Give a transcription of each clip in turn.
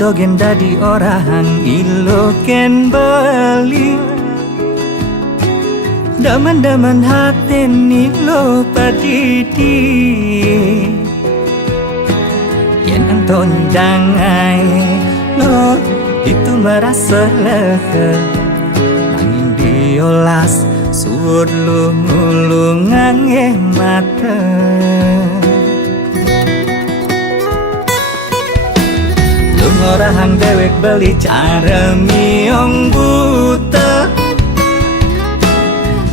dogen dadi orang ilo ken beli daman-daman haten ilo padidi yen anton dangai lo itu merasa lega nanging diolas suwud lungulungan mata Orang dewek beli cara miong buta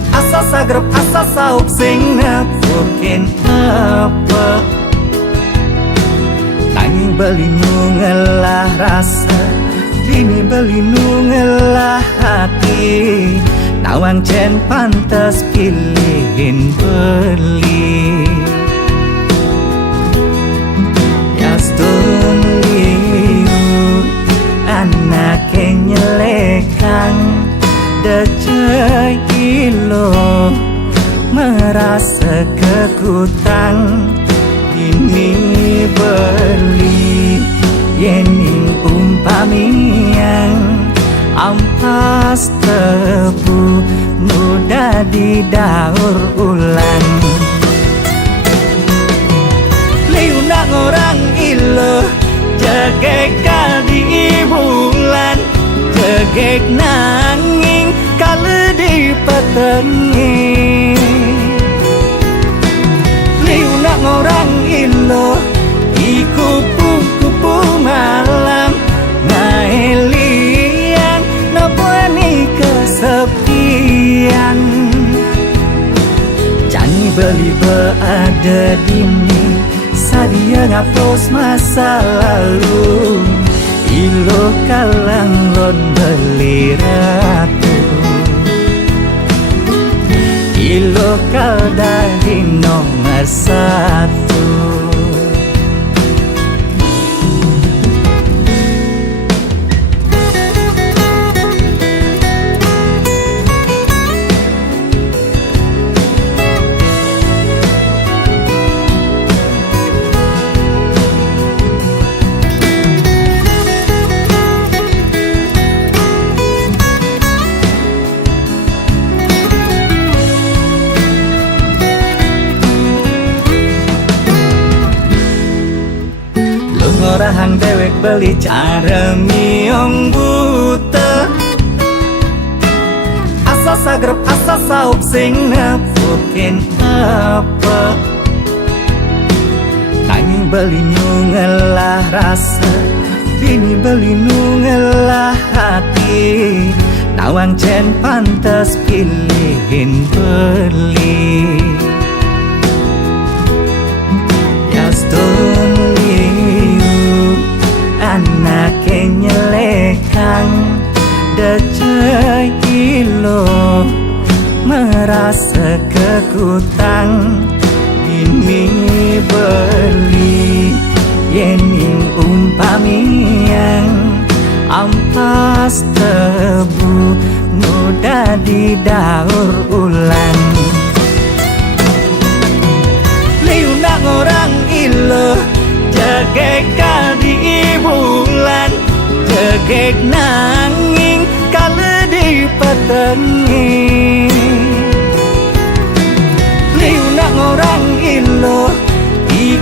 asa sagrep asa saup sing napukin apa nanging beli nungelah rasa bini beli nungelah hati nawang cen pantas pilihin beli Yastun anak yang nyelekang decai ilo merasa kekutang ini beli yening umpamiang ampas tebu muda di daur ulang liunang orang ilo jageka di bulan jegek nanging kala di petengi liunang orang ilo kupu malam ngaelian nabuani kesepian jangan beli berada dini sadia ngapus masa lalu ilo kalang lon beli ratu ilo kal dari nomor satu Orang dewek beli cara miong buta asa sagrep asa saup sing napukin apa nanging beli nungelah rasa bini beli nungelah hati nawang cen pantas pilihin beli Yastun anak yang nyelekang decai ilo merasa kekutang ini beli yening umpamiang ampas tebu muda di daur ulang liunang orang ilo jageka di bulan jegek nanging kala di petengi liunang orang ilo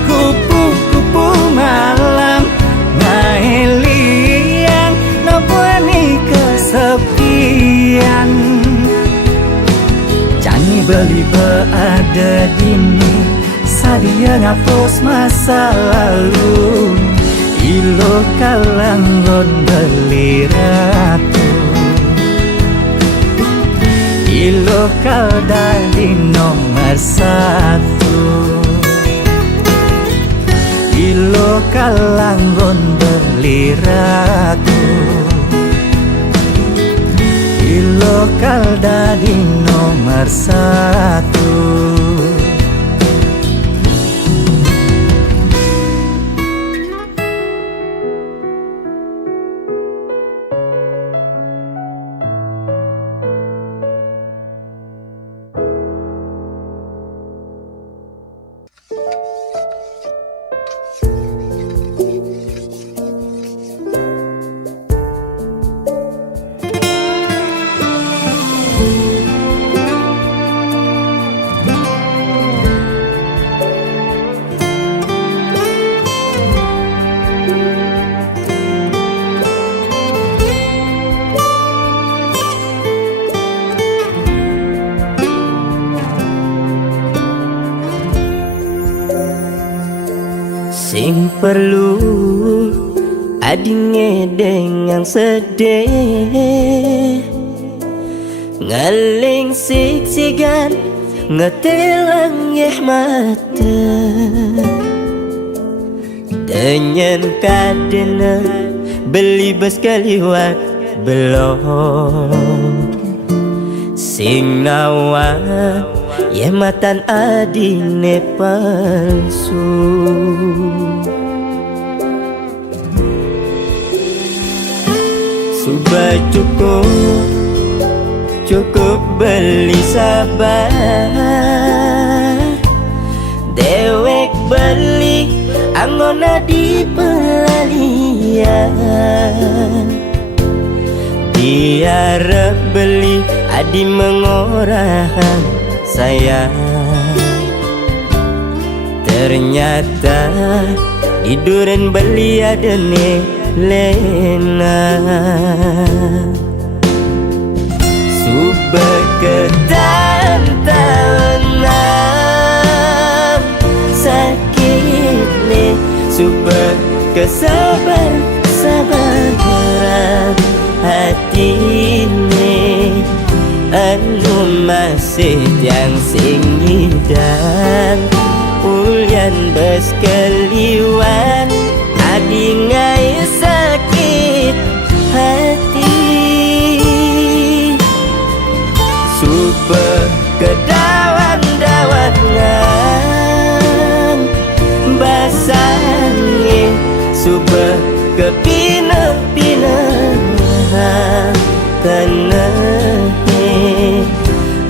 kupu malam ngaelian nabuani kesepian jangan beli berada dini sadia ngapus masa lalu ilo kalang lon beli ratu ilo kal dari nomor satu ilo kalang lon beli ratu ilo kal dari nomor satu perlu adinge dengan sedih ngaling siksigan ngetelang yeh mata dengan kadena beli bes kaliwat belum sing nawa ye matan adine palsu sudah cukup beli sabar dewek beli anggona di pelalian diarep beli adi mengorahan saya ternyata di duren beli adene lena subah ketantangan sakit nih subah kesabaran hati ini anu masih yang sing dan ulian bes keliwan adi ngai sakit hati subah kedawan-dawanan basangi subah kepina-pinahan tenahi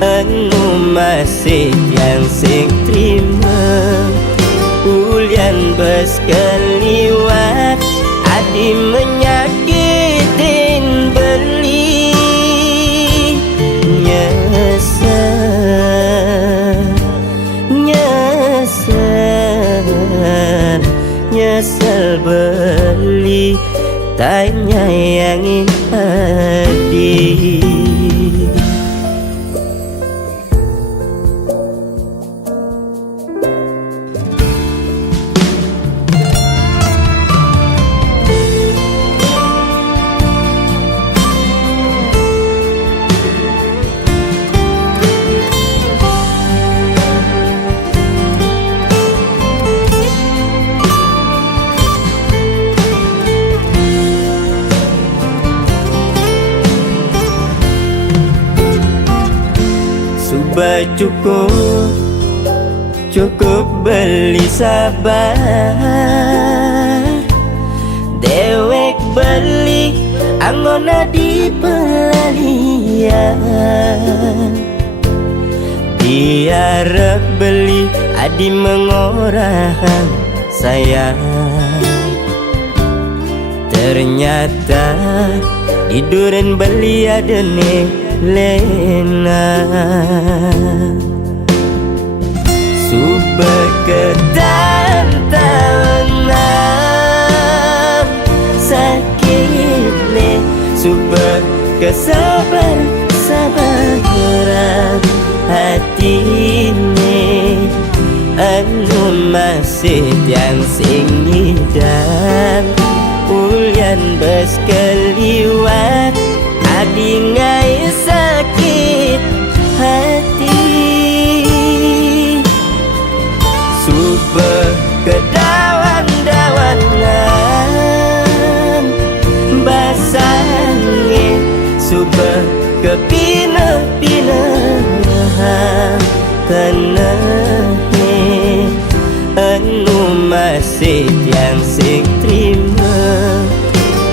anu masih yang sing terima ulian bes keliwat adi menyakitin beli nyesel beli tanya yang hati cukup beli sabar dewek beli anggona di pelalian diarep beli adi mengorahan sayang ternyata di duren beli adene lena subah ketantangan sakit nih subah kesabaran hati ini anu masih yang sing dan ulian bes keliwat adi ngai sakit hati subah kedawan-dawanan basangi subah kepina-pinahan tenahi anu masih yang sing terima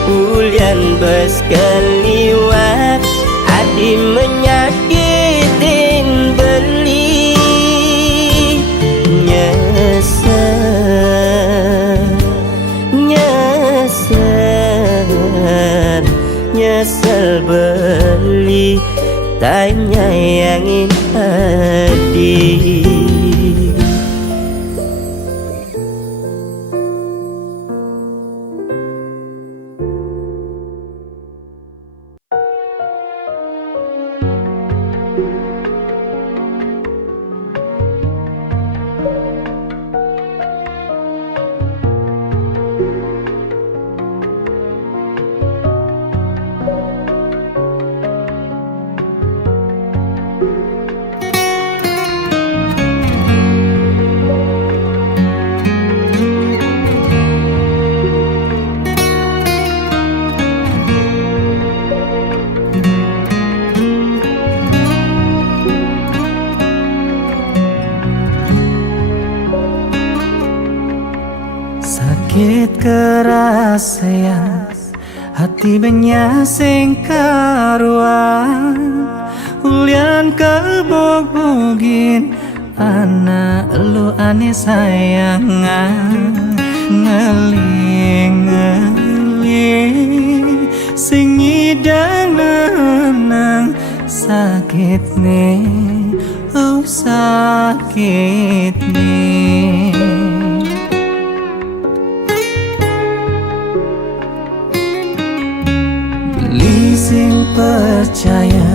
ulian bes keliwat adi menyakitin beli nyesel beli tanya yang hati sayang hati banyak sing karuan ulian kebog-bogin anak elu ane sayangan ngeling-ngeling sing ngidang nenang sakit nih oh sakit nih beli sing percaya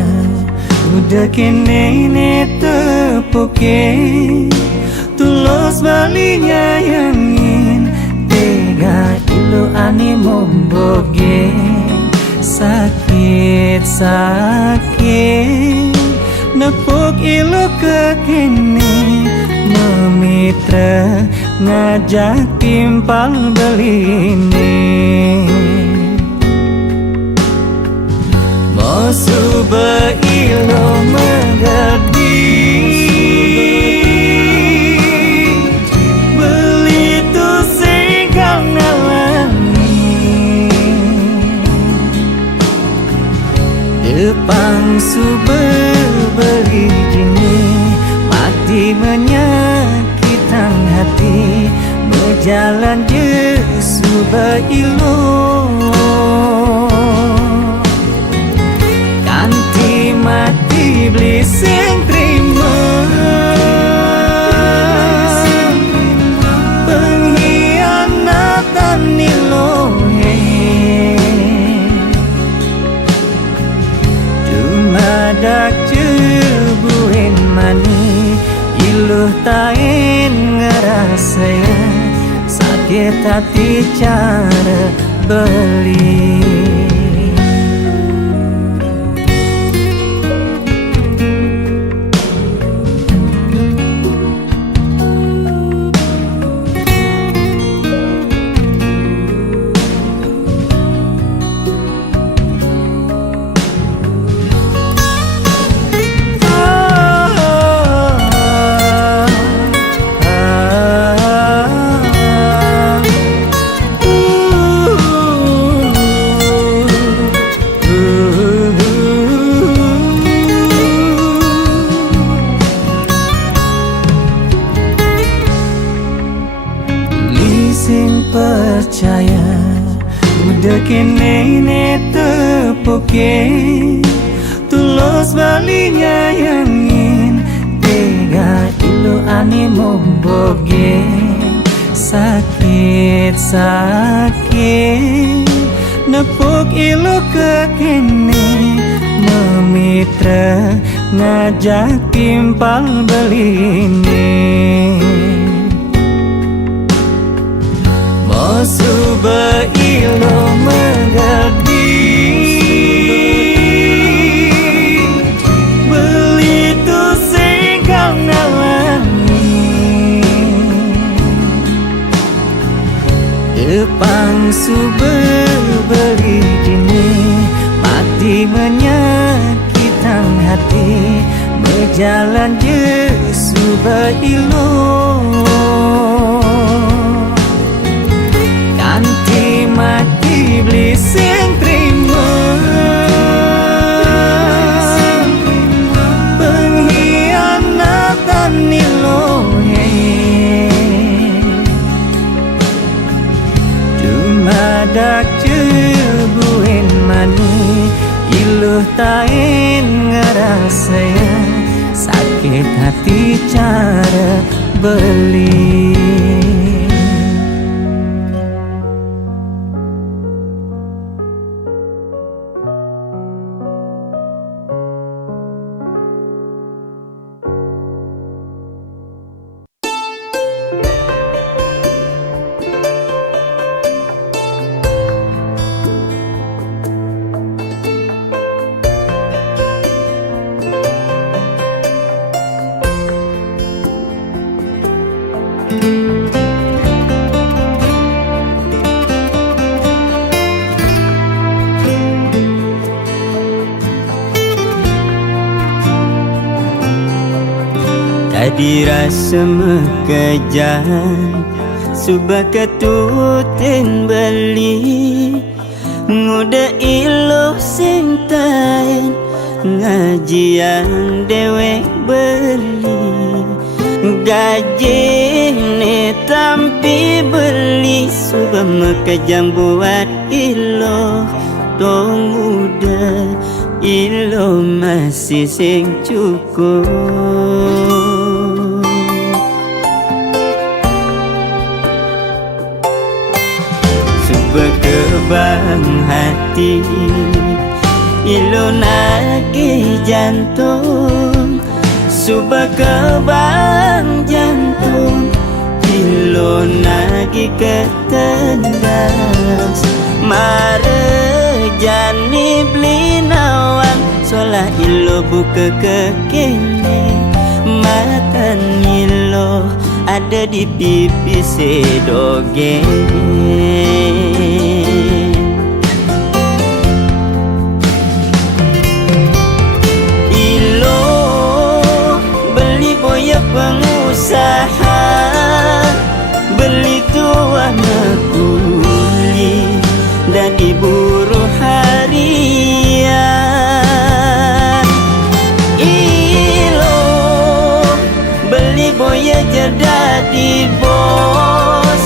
udah kene ne tepuke tulus balinya yangin tega ilu ani momboge sakit sakit nepuk ilu kekini memitra ngajak timpal beline Mosuba ilo mengerti Belitu singkang nalani Depang suba beri jini Mati menyakitkan hati Berjalan je suba ilo mati beli sing terima pengkhianatan nilohe cuma dak cebuin mani iluh tain ngerasa sakit hati cara beli percaya udah kene ne tepuke tulus balinya yangin tega ilu ane momboge sakit sakit nepuk ilu kekene memitra ngajak timpal beline Mosuba ilo mengerti Belitu singkang nalani Depang suba beri jini Mati menyakitkan hati Berjalan je suba ilo mati beli sing terima pengkhianatan nilohe cuma dak cebuin mani iluh tain ngerasa sakit hati cara beli Tadi rasa mengejar Subah ketuten beli nguda iluh sing taen ngajian dewek beli gaji ne tampi beli subah mekajang buat iluh tong muda iluh masih sing cukup. Berkebang hati ilo nagi jantung subah kebang jantung ilo nagi ketendas mare jani beli nawang solah ilo buka kekene matan ilo ada di pipi sedoge. Ilo beli boya pengusaha beli tua makuli dan buruh harian. Ilo beli boya jadi bos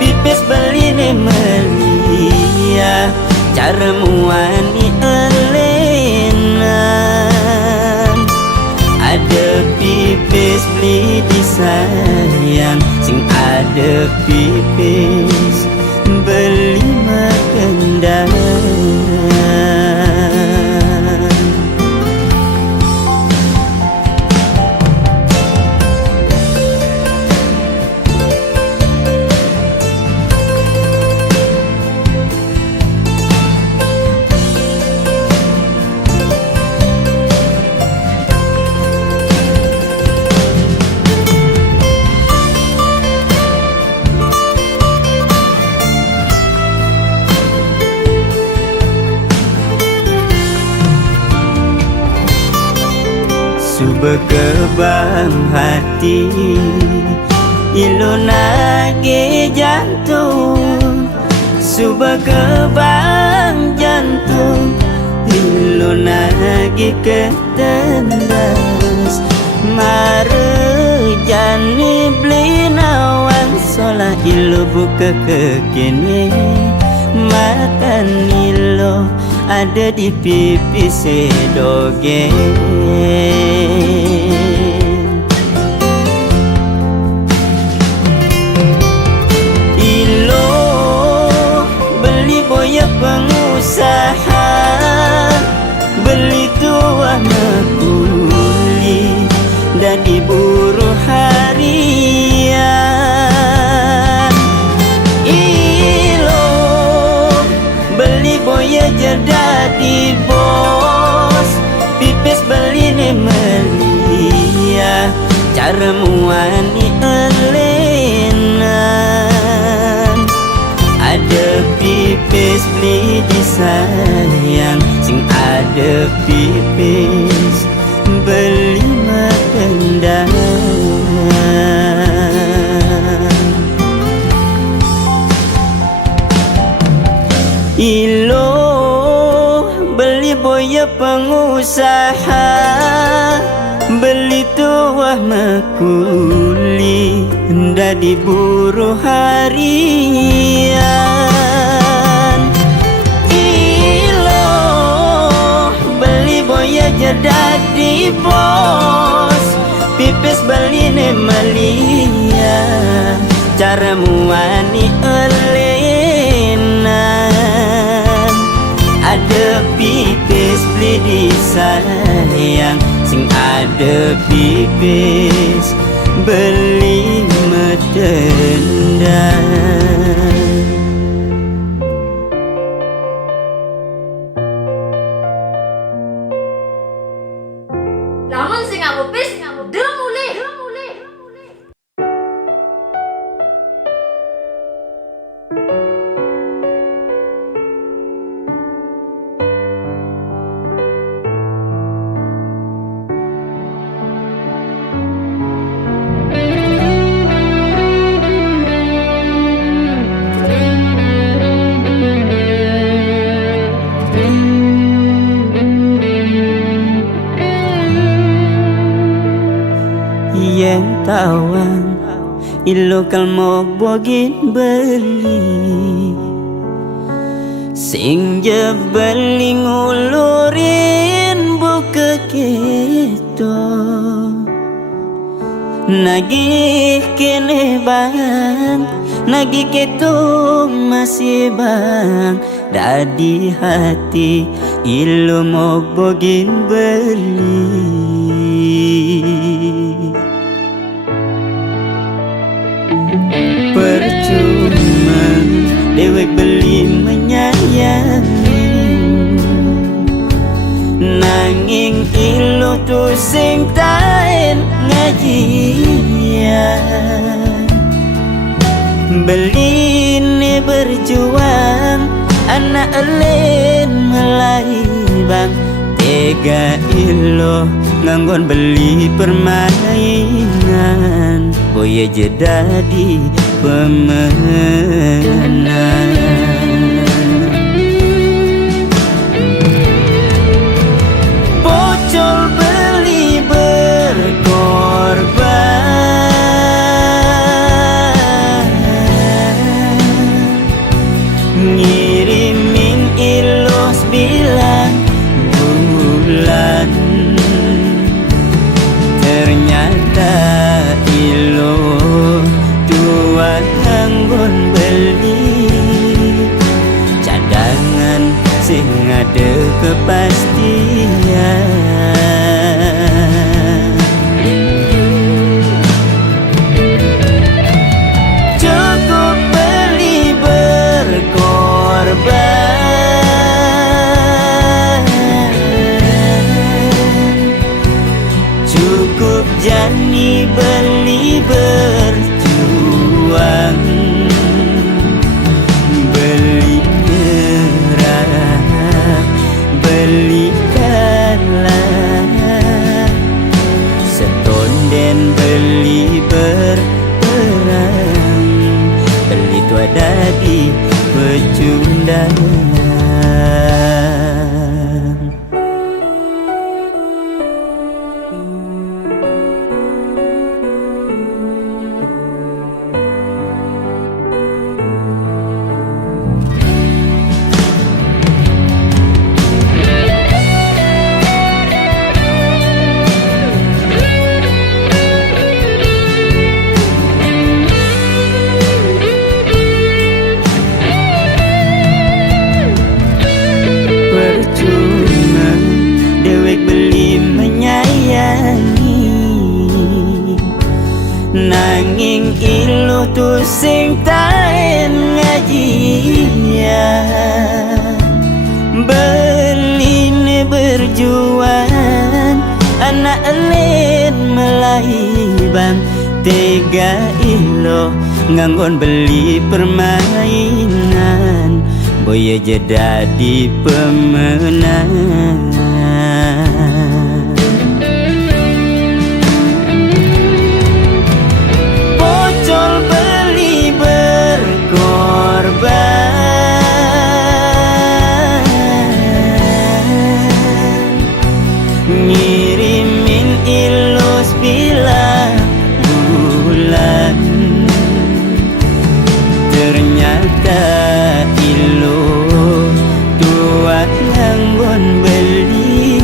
pipis beli ne melia cara muani elenan ada pipis beli disayang sing ada pipis beli makendang. Subah kebang hati ilo nagi jantung subah kebang jantung ilo nagi ketendas mare jani beli nawang solah ilo buka kekene makan ilo ada di pipi sedoge. Ilo beli boya pengusaha beli tua makuli dan buruh harian. Ilo beli boya jadi bos pipis beli ne melia cara muani elenan ada pipis beli disayang sing ada pipis beli makendang. Ilo beli boya pengusaha beli tua makuli dari buruh harian. Ilo beli boya jadi bos pipis beli ne melia cara muani elenan ada pipis beli disayang sing ada pipis beli medendang. Lamun sing ngapis demule. tawang ilo kalmog bogin beli sing jebeling ulurin buka keto nagih kene bang nagih keto masih bang dadi hati ilo mog bogin beli percuma dewek beli menyayangi nanging ilo tu sing tain ngajian beli ni berjuang anak elen melai bang tega ilo nganggon beli permainan boya jadi pemenang bocor beli berkorban ngirimin ilos bilang bulan ternyata ilo tua anggun beli cadangan sing ada kepastian cukup beli berkorban cukup jani beli berjuang beli nyerah beli kalah setonden beli berperang beli tu ada di pecundang nanging ilo tu sing tain ngajian beli ni berjuang anak elen melai bang tega ilo nganggon beli permainan boya jadi pemenang ngirimin ilus bilang bulan ternyata ilo tua nganggon beli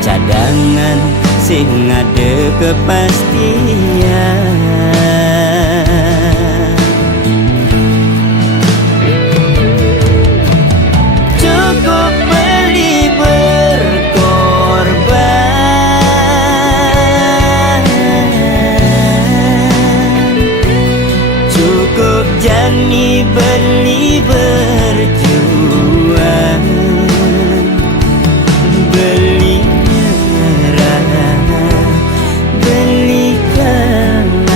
cadangan sing ada kepastian cukup beli cukup jani beli berjuang beli nyerah beli kalah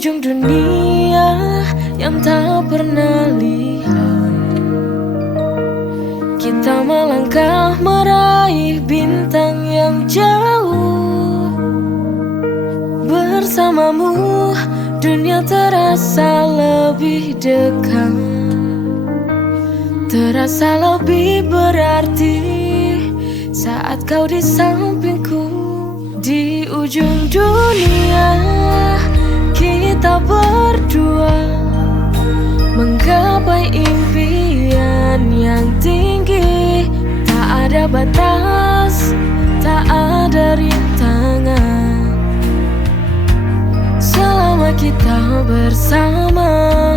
ujung dunia yang tak pernah lihat, kita melangkah meraih bintang yang jauh. Bersamamu dunia terasa lebih dekat, terasa lebih berarti saat kau di sampingku. Di ujung dunia kita berdua menggapai impian yang tinggi. Tak ada batas, tak ada rintangan, selama kita bersama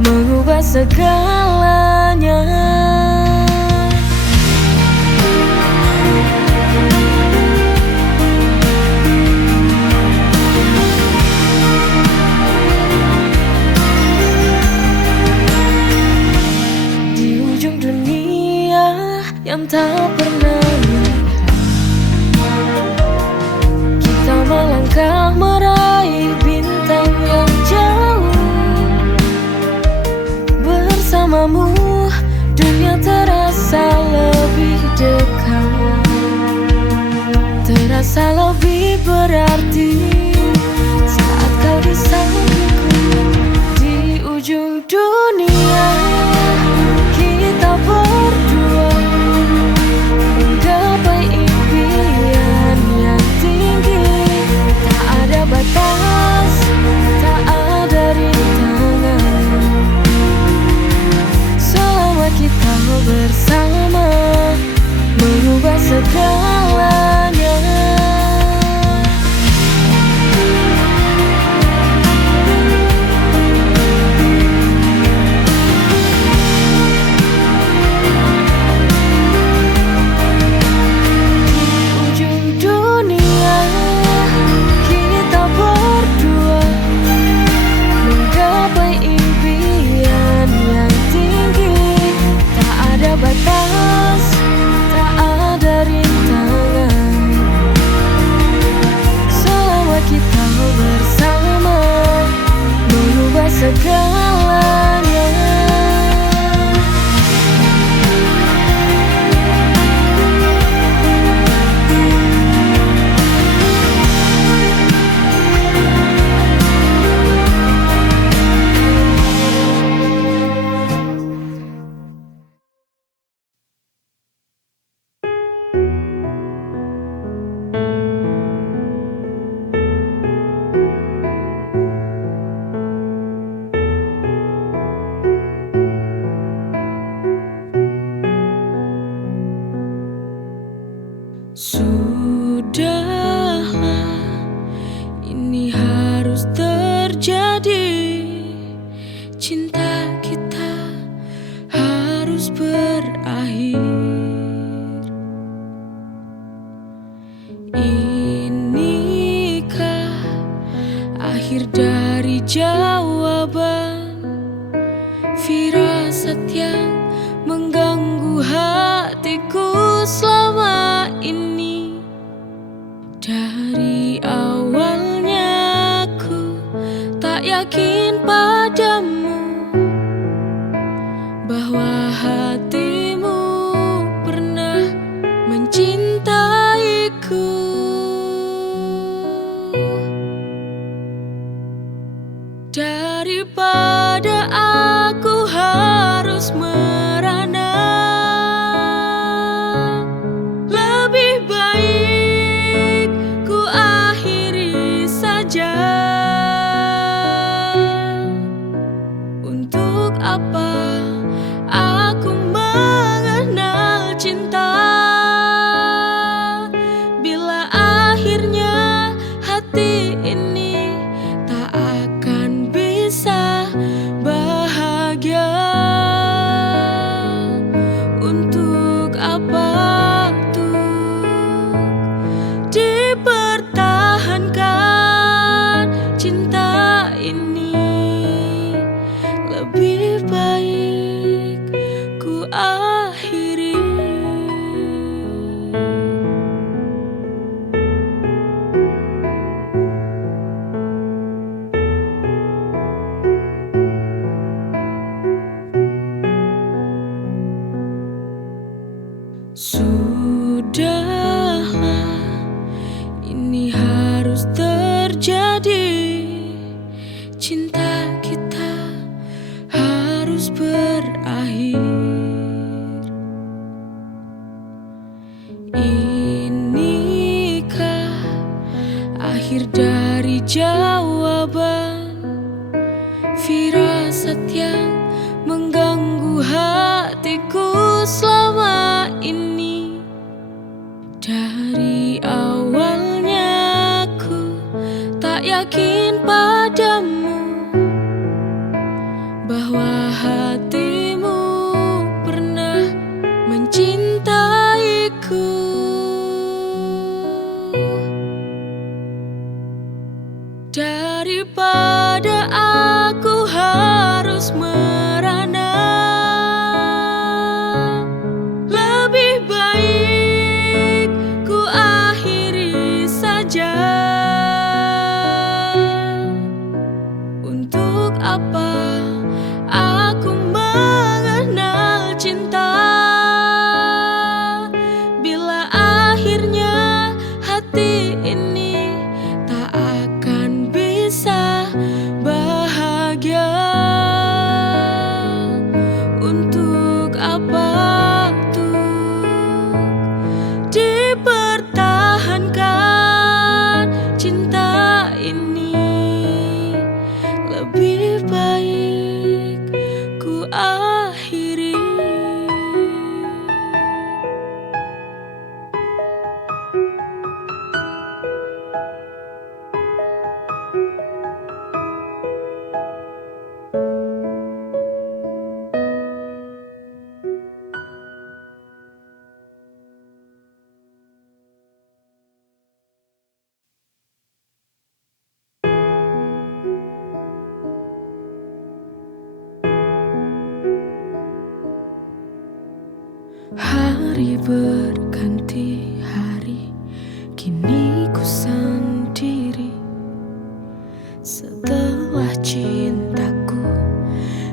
mengubah segalanya. Yang tak pernah lihat, kita melangkah meraih bintang yang jauh. Bersamamu dunia terasa lebih dekat, terasa lebih berarti saat kau di sampingku. Di ujung dunia kita berdua menggapai impian yang tinggi. Tak ada batas, tak ada rintangan, selama kita bersama mengubah segalanya. Batas, tak ada rintangan, selama kita bersama mengubah segalanya. Sudahlah, ini harus terjadi. Cinta kita harus berakhir. Inikah akhir dari jawaban firasat yang mengganggu hatiku selama ini? Dari awalnya aku tak yakin padamu bahwa hatimu pernah mencintaiku. Daripada aku harus merana, lebih baik ku akhiri saja. Untuk apa aku mengenal cinta bila akhirnya hati ini tak akan bisa bahagia? beban, firasat yang mengganggu hatiku selama ini. Dari awalnya aku tak yakin padamu, bahwa hatimu pernah mencintaiku. Daripada aku harus merana, lebih baik ku akhiri saja. Untuk apa aku mengenal cinta, bila akhirnya hati ini tak akan bisa bahagia. Untuk apa tuh dipertahankan cinta ini? Lebih baik ku akhiri. Hari berganti hari, kini ku sendiri. Setelah cintaku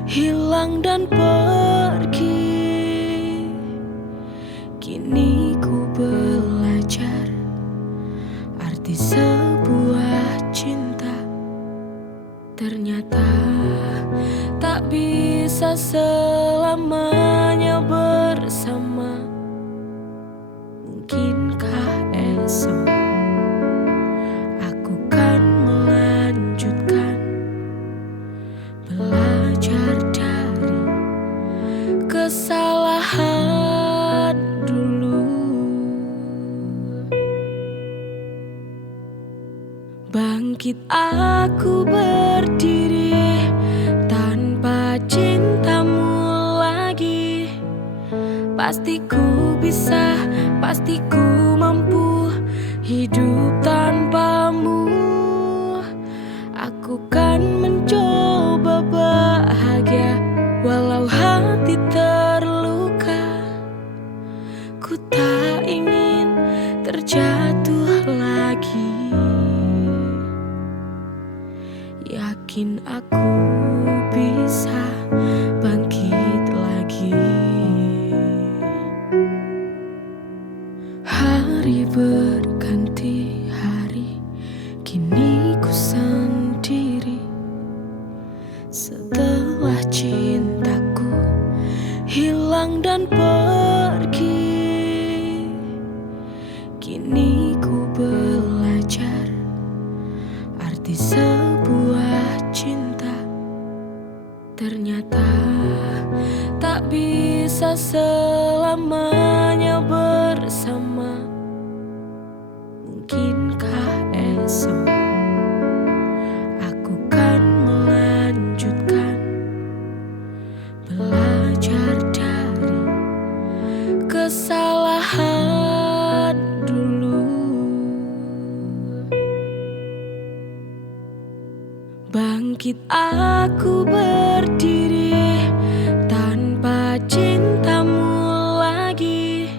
hilang dan pergi, kini ku belajar arti sebuah cinta. Ternyata tak bisa selamanya bersama. Mungkinkah esok aku kan melanjutkan belajar dari kesalahan dulu. Bangkit aku berdiri tanpa cintamu lagi. Pasti ku bisa, pasti ku mampu hidup tanpamu. Aku kan mencoba bahagia walau hati terluka. Ku tak ingin terjatuh lagi. Yakin aku bisa bangkit lagi. Hari berganti hari, kini ku sendiri. Setelah cintaku hilang dan pergi, kini ku belajar arti sebuah cinta. Ternyata tak bisa selamanya bersama. Mungkinkah esok aku kan melanjutkan belajar dari kesalahan dulu. Bangkit aku berdiri tanpa cintamu lagi.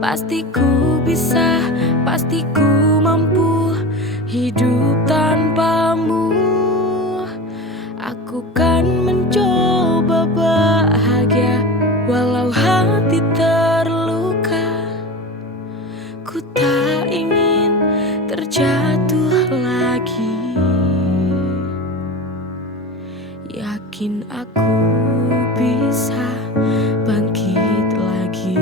Pasti ku bisa, pasti ku mampu hidup tanpamu. Aku kan mencoba bahagia walau hati terluka. Ku tak ingin terjatuh lagi. Yakin aku bisa bangkit lagi.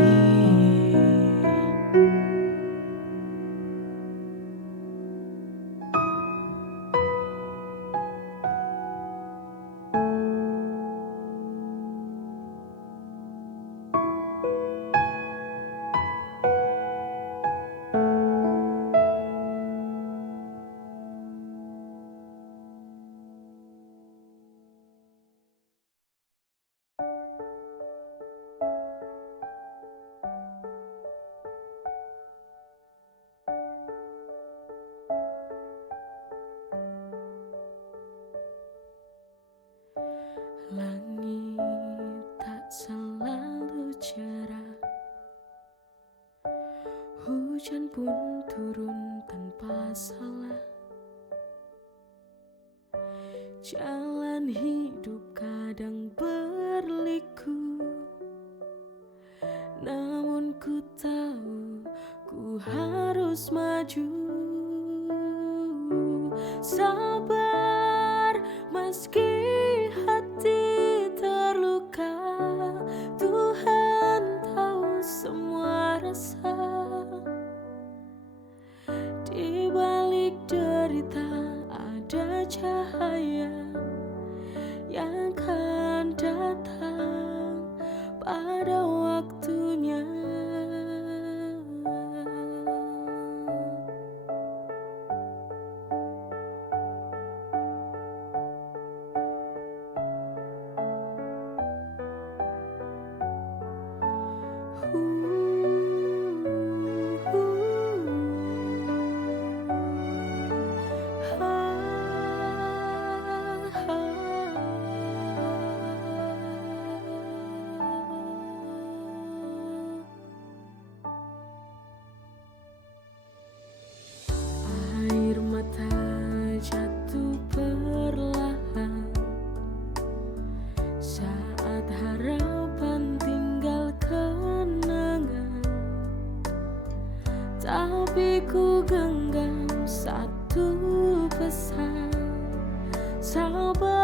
Langit tak selalu cerah, hujan pun turun tanpa salah. Jalan hidup kadang berliku, namun ku tahu ku harus maju. Sabar meski hati terluka, Tuhan tahu semua rasa. Di balik derita ada cahaya yang akan datang pada waktunya. Air mata jatuh perlahan saat harapan tinggal kenangan. Tapi ku genggam satu pesan, sabar